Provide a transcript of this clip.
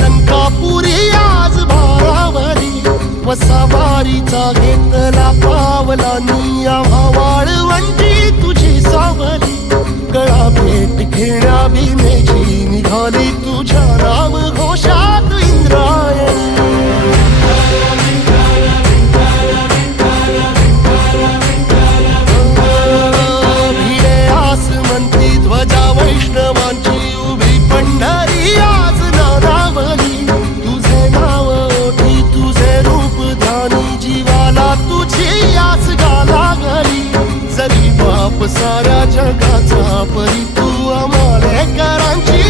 लंकापुरी आज भावारी वसावारीचा घेतला पावलानी वाळवंटी म्हणजे तुझी सावली. गळा भेट घेण्या भीमेची निघाली तुझ्या राम घोषात इंद्राय ध्वजा वैष्णवांची साऱ्या जगाचा परी तू आम्हाला करांची